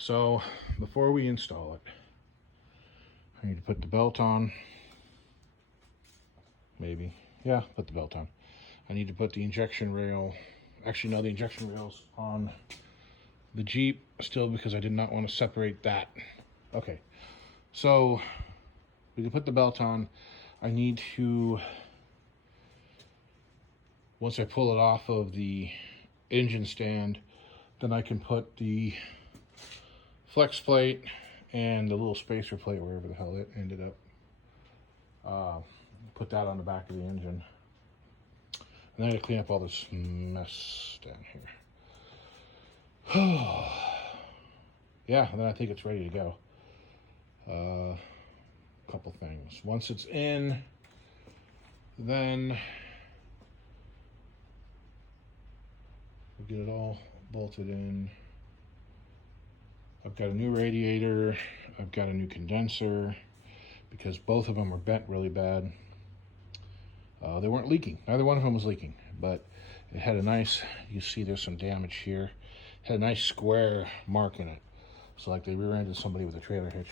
So before we install it, I need to put the belt on. Maybe. Yeah, put the belt on. I need to put the injection rail, actually no, the injection rail's on the Jeep still because I did not want to separate that. Okay, so we can put the belt on. I need to, once I pull it off of the engine stand, then I can put the flex plate and the little spacer plate, wherever the hell it ended up, put that on the back of the engine. And then I gotta clean up all this mess down here. Yeah, and then I think it's ready to go. Couple things. Once it's in, then we'll get it all bolted in. I've got a new radiator. I've got a new condenser because both of them were bent really bad. They weren't leaking. Neither one of them was leaking, but it had a nice, you see there's some damage here. It had a nice square mark in it. So like they rear-ended somebody with a trailer hitch.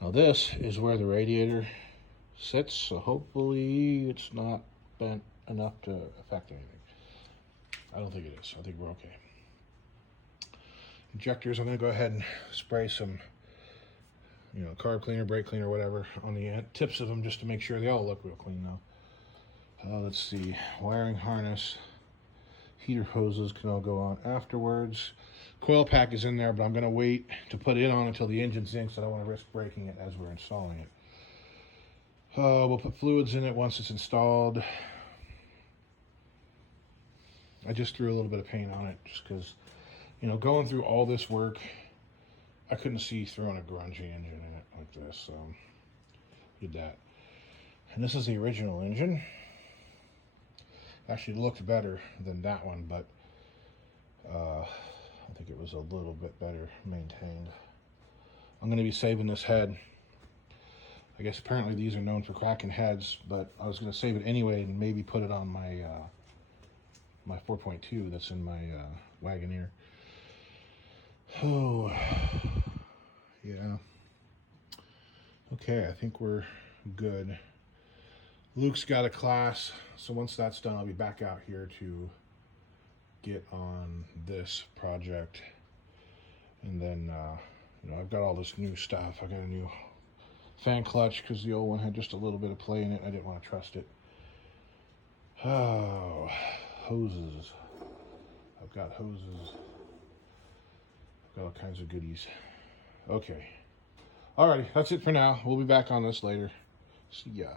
Now this is where the radiator sits, so hopefully it's not bent enough to affect anything. I don't think it is. I think we're okay. Injectors, I'm gonna go ahead and spray some, carb cleaner, brake cleaner, whatever, on the tips of them just to make sure they all look real clean now. Let's see, wiring harness, heater hoses can all go on afterwards. Coil pack is in there, but I'm gonna wait to put it on until the engine's in, so I don't wanna risk breaking it as we're installing it. We'll put fluids in it once it's installed. I just threw a little bit of paint on it just because, going through all this work, I couldn't see throwing a grungy engine in it like this, so did that. And this is the original engine. Actually looked better than that one, but I think it was a little bit better maintained. I'm going to be saving this head. I guess apparently these are known for cracking heads, but I was going to save it anyway and maybe put it on my my 4.2 that's in my Wagoneer. Oh, yeah. Okay, I think we're good. Luke's got a class, so once that's done, I'll be back out here to get on this project. And then, I've got all this new stuff. I got a new fan clutch because the old one had just a little bit of play in it. I didn't want to trust it. Oh, hoses. I've got hoses. I've got all kinds of goodies. Okay. Alrighty, that's it for now. We'll be back on this later. See ya.